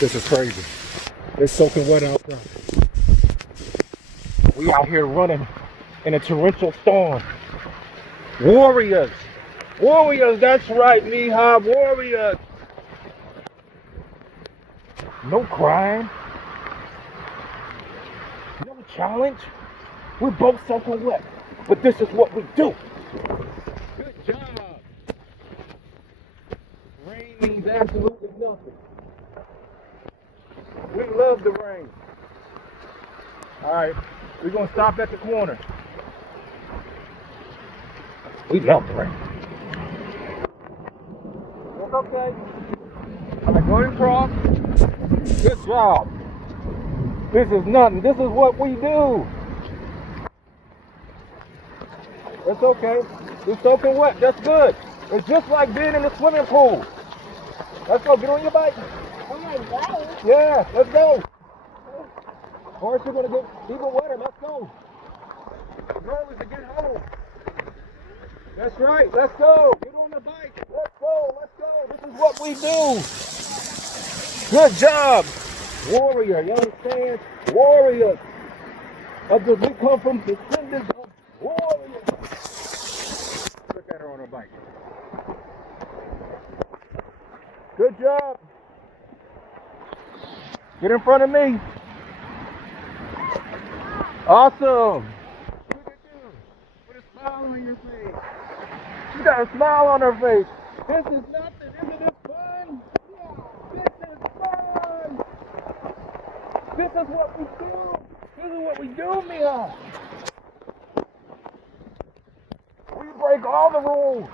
This is crazy. It's soaking wet outside. We out here running in a torrential storm. Warriors. Warriors, that's right, Mihab. Warriors. No crying. No challenge. We're both soaking wet. But this is what we do. Good job. Rain means absolutely nothing. We love the rain. Alright, we're gonna stop at the corner. We love the rain. That's okay. Alright, go ahead and cross. Good job. This is nothing. This is what we do. That's okay. You're soaking wet. That's good. It's just like being in the swimming pool. Let's go. Get on your bike. On my bike? Yeah, let's go. Or you're going to get even wetter. Let's go. The goal is to get home. That's right. Let's go. Get on the bike. Let's go. Let's go. This is what we do. Good job. Warrior. You understand? Warrior. We come from descendants of warriors. Look at her on her bike. Good job. Get in front of me. Awesome. Look at you. With a smile on your face. She got a smile on her face. This is nothing. Isn't this fun? Yeah. This is fun. This is what we do. This is what we do, Mia. We break all the rules.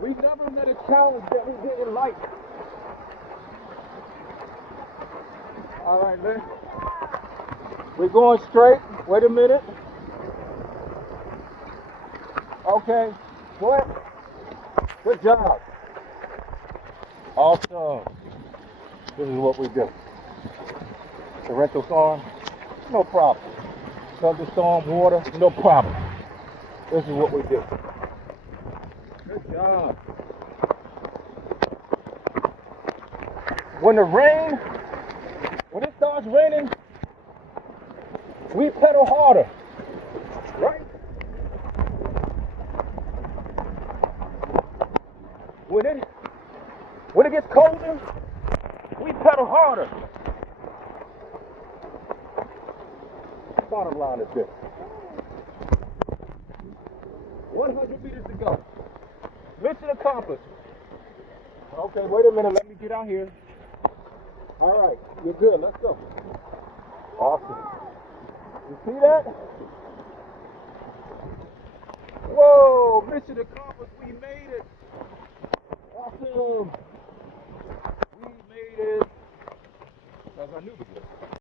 We never met a challenge that we didn't like. All right, man. We're going straight. Wait a minute. Okay. What? Good job. Awesome. This is what we do. Torrential storm, no problem. Thunderstorm, water, no problem. This is what we do. Good job. When it starts raining, we pedal harder, right? When it gets colder, we pedal harder. Bottom line is this. 100 meters to go. Mission accomplished. Okay, wait a minute. Let me get out here. All right, you're good. Let's go. Awesome. You see that? Whoa, mission accomplished. We made it. Awesome. We made it. Because I knew we did.